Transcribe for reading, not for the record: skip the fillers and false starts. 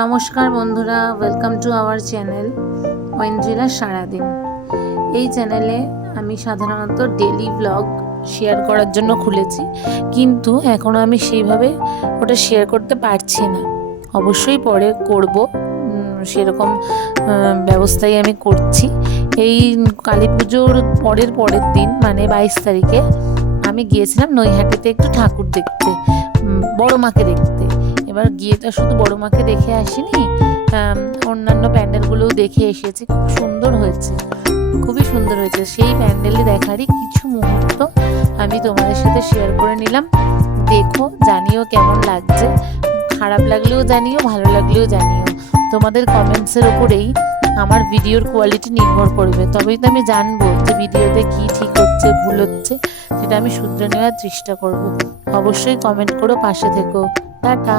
নমস্কার বন্ধুরা, welcome to our channel Aindrila সারাদিন। এই চ্যানেলে আমি সাধারণত ডেলি ব্লগ শেয়ার করার জন্য খুলেছি, কিন্তু এখনও আমি সেইভাবে ওটা শেয়ার করতে পারছি না। অবশ্যই পরে করব, সেরকম ব্যবস্থাই আমি করছি। এই কালী পুজোর পরের দিন মানে 22 তারিখে আমি গিয়েছিলাম নৈহাটিতে একটু ঠাকুর দেখতে, বড় মাকে দেখতে। এবার গিয়ে তো শুধু বড় মাকে দেখে আসিনি, অন্যান্য প্যান্ডেলগুলোও দেখে এসেছি। খুব সুন্দর হয়েছে, খুবই সুন্দর হয়েছে। সেই প্যান্ডেলে দেখারই কিছু মুহূর্ত আমি তোমাদের সাথে শেয়ার করে নিলাম। দেখো, জানিও কেমন লাগছে। খারাপ লাগলেও জানিও, ভালো লাগলেও জানিও। তোমাদের কমেন্টসের ওপরেই আমার ভিডিওর কোয়ালিটি নির্ভর করবে। তবেই তো আমি জানবো যে ভিডিওতে কি ঠিক হচ্ছে, ভুল হচ্ছে, সেটা আমি শুধরে নেওয়ার চেষ্টা করব। অবশ্যই কমেন্ট করো, পাশে থেকো। টাটা।